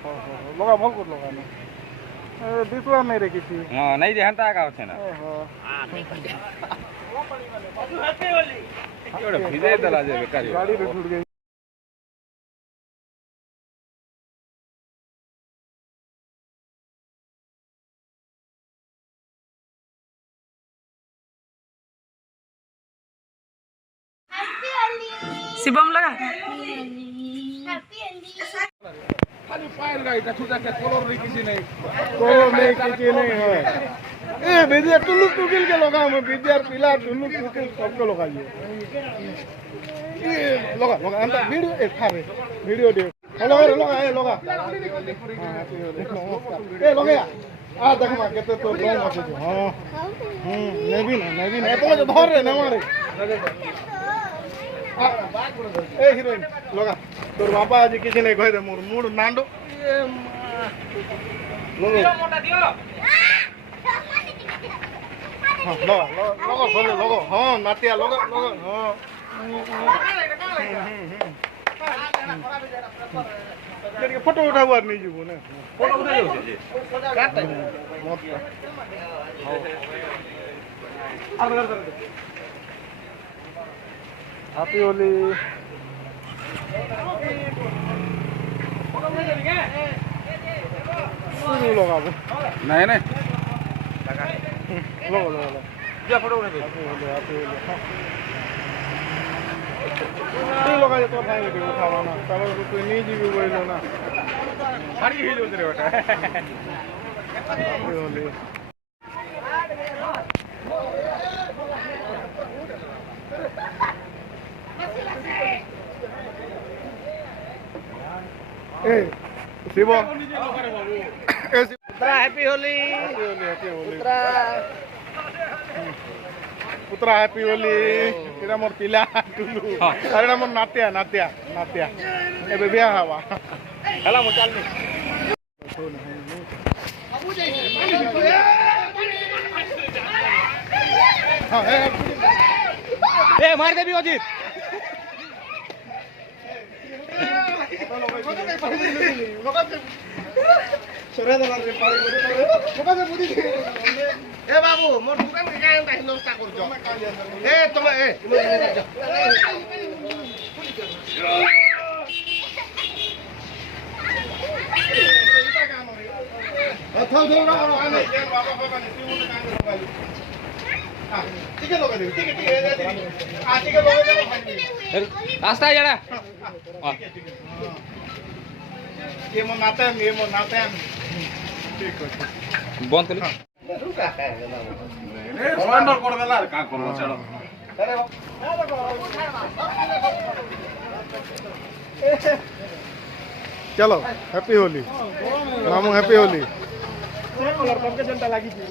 लगा भल कर लगा ना दिसवा नहीं रे किसी हां नहीं जे हंता का होछे ना एवढं भिजाय दला जे बेकारी गाड़ी रे छूट गई शिवम लगा खाली फाइल गाड़ी का छुटा के कलर रे किसी नहीं है ए विद्या टुलु टुकिल के लगा हम विद्या पिला टुलु टुकिल सबको लगाइए ये लगा लगा अंत वीडियो ए खारे वीडियो दे लगा ए लगा ए लगा आ देख मा केते तो दम আছে তো हां নেবি না এপলে ধর রে না মারে ए हिरोइन लगा तोर बापा आज किसी नहीं कहे मोर मूड नांडो मोटा दियो हां लगा खोले लगा हां नातिया लगा हां ये फोटो उठावर नहीं जीवो ने फोटो उठायो जे काट मत हैप्पी होली लगाबो नहीं नहीं लगा क्या फोटो उठा दे हैप्पी होली लगा तो भाई के उठावा ना तब तो नहीं जीवी बोलो ना सारी हिलो रे बेटा हैप्पी होली ए शिव पुत्रा हैप्पी होली पुत्रा हैप्पी होली एटा मोर पिला टुलु अरे ना मोर नातिया एबे बिया हवा हला मो चल नी हां ए मार दे भी अजीत ए बाबू मोर दुकान के काय एंता हिलोस्ता करजो ए तमे ए थौ थौ ना आने बाबा बाबा ने ती उन काम लगाई हां ठीक है लगा दे ठीक है आ ठीक है लगा दे रास्ता जरा ये मो नाते ठीक है बंद कर सरेंडर कर देला का करबो चलो चलो हैप्पी होली मामू हैप्पी होली कलर पंके जनता लागी छी